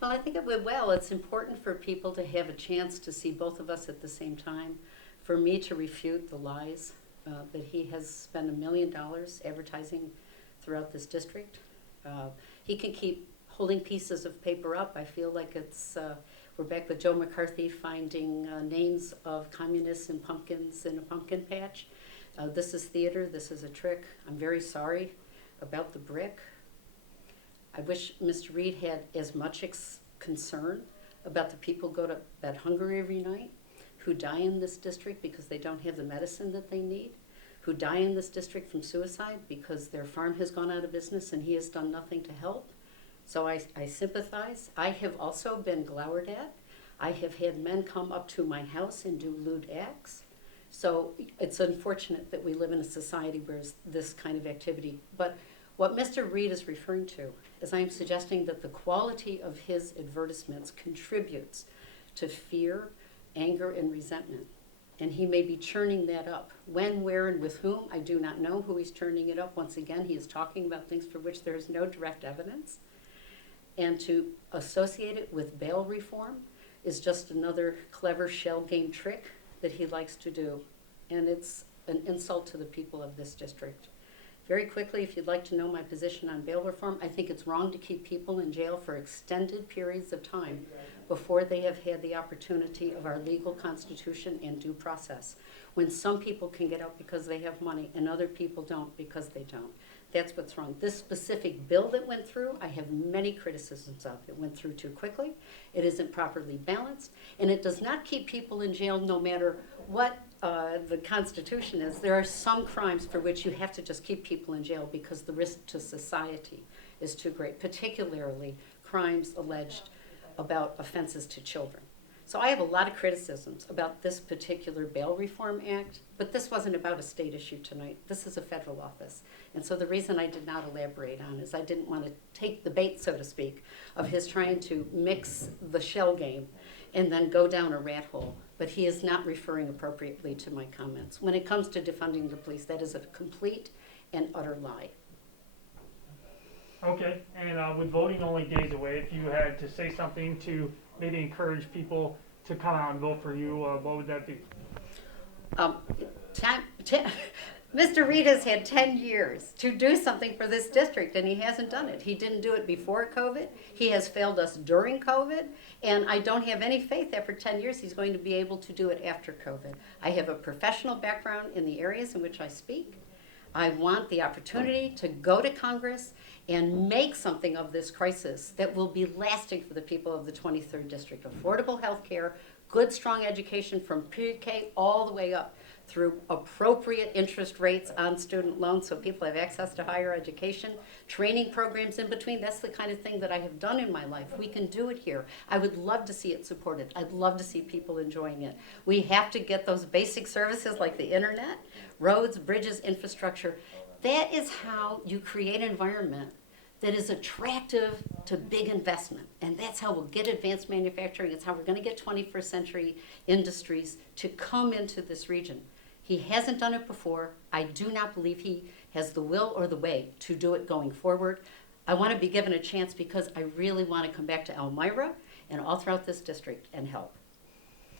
Well, I think it went well. It's important for people to have a chance to see both of us at the same time. For me to refute the lies that he has spent $1 million advertising throughout this district. He can keep holding pieces of paper up. I feel like we're back with Joe McCarthy finding names of communists and pumpkins in a pumpkin patch. This is theater. This is a trick. I'm very sorry about the brick. I wish Mr. Reed had as much concern about the people who go to bed hungry every night, who die in this district because they don't have the medicine that they need, who die in this district from suicide because their farm has gone out of business and he has done nothing to help. So I sympathize. I have also been glowered at. I have had men come up to my house and do lewd acts. So it's unfortunate that we live in a society where there's this kind of activity. But what Mr. Reed is referring to is I'm suggesting that the quality of his advertisements contributes to fear, anger, and resentment. And he may be churning that up. When, where, and with whom, I do not know who he's churning it up. Once again, he is talking about things for which there is no direct evidence. And to associate it with bail reform is just another clever shell game trick that he likes to do. And it's an insult to the people of this district. Very quickly, if you'd like to know my position on bail reform, I think it's wrong to keep people in jail for extended periods of time before they have had the opportunity of our legal constitution and due process. When some people can get out because they have money and other people don't because they don't. That's what's wrong. This specific bill that went through, I have many criticisms of. It went through too quickly, it isn't properly balanced, and it does not keep people in jail no matter what the Constitution is. There are some crimes for which you have to just keep people in jail because the risk to society is too great, particularly crimes alleged about offenses to children. So I have a lot of criticisms about this particular Bail Reform Act, but this wasn't about a state issue tonight. This is a federal office. And so the reason I did not elaborate on is I didn't want to take the bait, so to speak, of his trying to mix the shell game and then go down a rat hole. But he is not referring appropriately to my comments. When it comes to defunding the police, that is a complete and utter lie. Okay, and with voting only days away, if you had to say something to maybe encourage people to come out and vote for you, what would that be? Mr. Reed has had 10 years to do something for this district, and he hasn't done it. He didn't do it before COVID. He has failed us during COVID, and I don't have any faith after 10 years he's going to be able to do it after COVID. I have a professional background in the areas in which I speak. I want the opportunity to go to Congress and make something of this crisis that will be lasting for the people of the 23rd District. Affordable health care, good, strong education from pre-K all the way up through appropriate interest rates on student loans so people have access to higher education, training programs in between. That's the kind of thing that I have done in my life. We can do it here. I would love to see it supported. I'd love to see people enjoying it. We have to get those basic services like the internet, roads, bridges, infrastructure. That is how you create an environment that is attractive to big investment. And that's how we'll get advanced manufacturing. It's how we're going to get 21st century industries to come into this region. He hasn't done it before. I do not believe he has the will or the way to do it going forward. I want to be given a chance because I really want to come back to Elmira and all throughout this district and help.